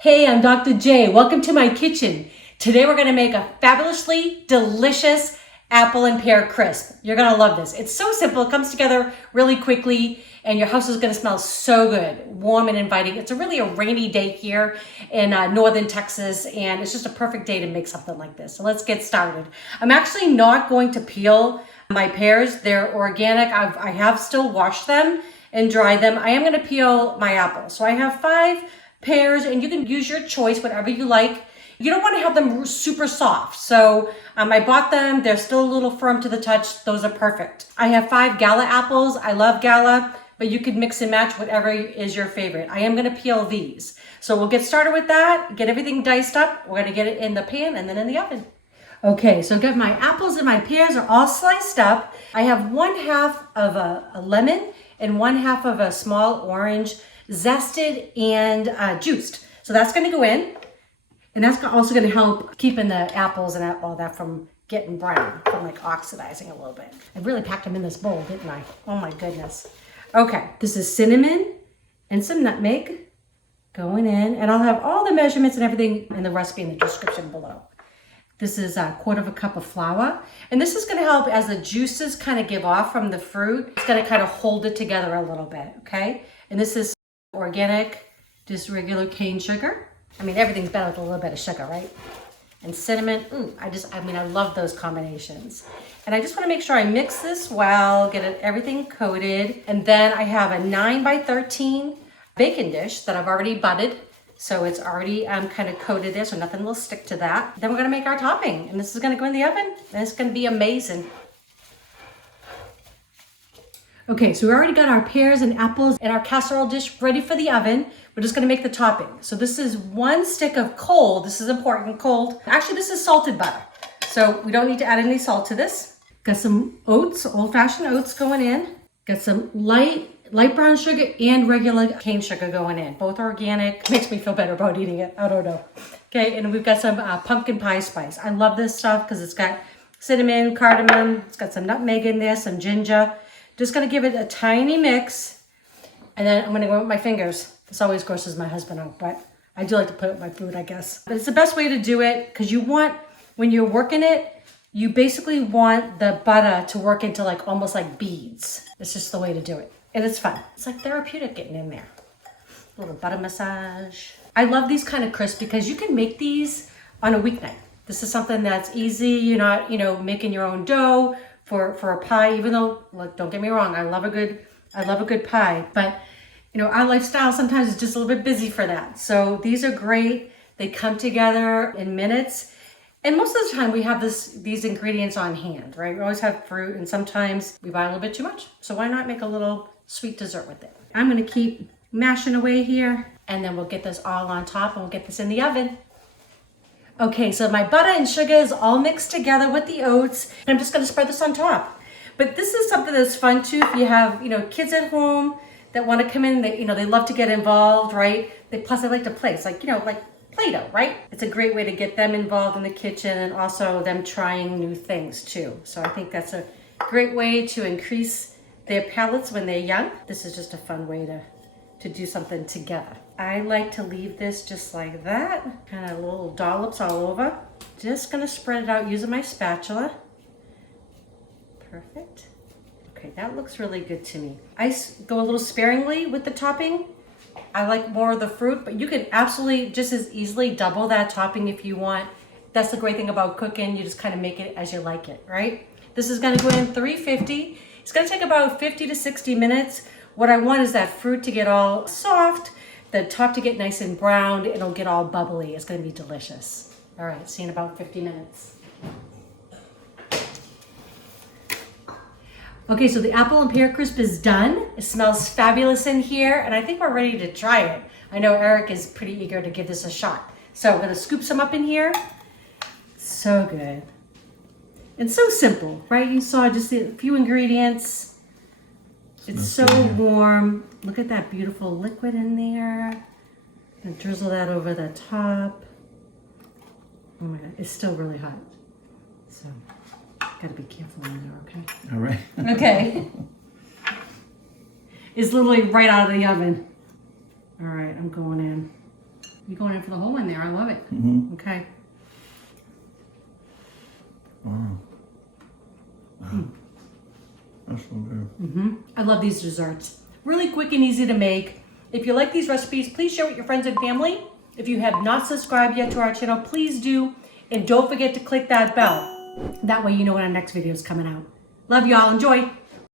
Hey, I'm Dr. J. Welcome to my kitchen. Today we're going to make a fabulously delicious apple and pear crisp. You're going to love this. It's so simple. It comes together really quickly and your house is going to smell so good, warm and inviting. It's really a rainy day here in northern Texas, and it's just a perfect day to make something like this. So let's get started. I'm actually not going to peel my pears. They're organic. I have still washed them and dried them. I am going to peel my apples. So I have 5 pears, and you can use your choice, whatever you like. You don't want to have them super soft. So I bought them. They're still a little firm to the touch. Those are perfect. I have 5 Gala apples. I love Gala, but you could mix and match whatever is your favorite. I am going to peel these. So we'll get started with that. Get everything diced up. We're going to get it in the pan and then in the oven. Okay, so I've got my apples and my pears are all sliced up. I have 1/2 of a lemon and 1/2 of a small orange, zested and juiced. So that's going to go in, and that's also going to help keeping the apples and all that from getting brown, from like oxidizing a little bit. I really packed them in this bowl, didn't I? Oh my goodness. Okay, this is cinnamon and some nutmeg going in, and I'll have all the measurements and everything in the recipe in the description below. This is 1/4 cup of flour, and this is going to help as the juices kind of give off from the fruit. It's going to kind of hold it together a little bit, okay? And this is organic, just regular cane sugar. I mean, everything's better with a little bit of sugar, right? And cinnamon. I love those combinations. And I just want to make sure I mix this well, get everything coated. And then I have a 9x13 baking dish that I've already buttered. So it's already kind of coated there, so nothing will stick to that. Then we're going to make our topping, and this is going to go in the oven, and it's going to be amazing. Okay, so we already got our pears and apples in our casserole dish ready for the oven. We're just going to make the topping. So this is 1 stick of cold. This is important, cold. Actually, this is salted butter, so we don't need to add any salt to this. Got some oats, old-fashioned oats going in. Got some light brown sugar and regular cane sugar going in. Both organic. Makes me feel better about eating it. I don't know. Okay, and we've got some pumpkin pie spice. I love this stuff because it's got cinnamon, cardamom. It's got some nutmeg in there, some ginger. Just going to give it a tiny mix, and then I'm going to go with my fingers. This always grosses my husband out, but I do like to put it in my food, I guess. But it's the best way to do it because you want, when you're working it, you basically want the butter to work into like almost like beads. It's just the way to do it. And it's fun. It's like therapeutic getting in there. A little butter massage. I love these kind of crisps because you can make these on a weeknight. This is something that's easy. You're not, making your own dough for a pie, even though, look, don't get me wrong, I love a good pie, but our lifestyle sometimes is just a little bit busy for that. So these are great. They come together in minutes. And most of the time we have these ingredients on hand, right? We always have fruit, and sometimes we buy a little bit too much. So why not make a little sweet dessert with it? I'm gonna keep mashing away here, and then we'll get this all on top and we'll get this in the oven. Okay, so my butter and sugar is all mixed together with the oats, and I'm just gonna spread this on top. But this is something that's fun too if you have, kids at home that wanna come in, they love to get involved, right? Plus they like to play. It's like, like Play-Doh, right? It's a great way to get them involved in the kitchen and also them trying new things too. So I think that's a great way to increase their palates when they're young. This is just a fun way to do something together. I like to leave this just like that, kind of little dollops all over. Just gonna spread it out using my spatula. Perfect. Okay, that looks really good to me. I go a little sparingly with the topping. I like more of the fruit, but you can absolutely just as easily double that topping if you want. That's the great thing about cooking. You just kind of make it as you like it, right? This is gonna go in 350. It's gonna take about 50 to 60 minutes. What I want is that fruit to get all soft, the top to get nice and browned, it'll get all bubbly. It's gonna be delicious. All right, see you in about 50 minutes. Okay, so the apple and pear crisp is done. It smells fabulous in here, and I think we're ready to try it. I know Eric is pretty eager to give this a shot. So I'm gonna scoop some up in here. So good. And so simple, right? You saw just a few ingredients. It's so warm. Look at that beautiful liquid in there. And drizzle that over the top. Oh my God, it's still really hot. So. Gotta be careful in there, okay? All right. Okay. It's literally right out of the oven. All right, I'm going in. You're going in for the whole one there. I love it. Okay. Wow. That's so good. I love these desserts. Really quick and easy to make. If you like these recipes, please share with your friends and family. If you have not subscribed yet to our channel, please do. And don't forget to click that bell. That way you know when our next video is coming out. Love y'all. Enjoy.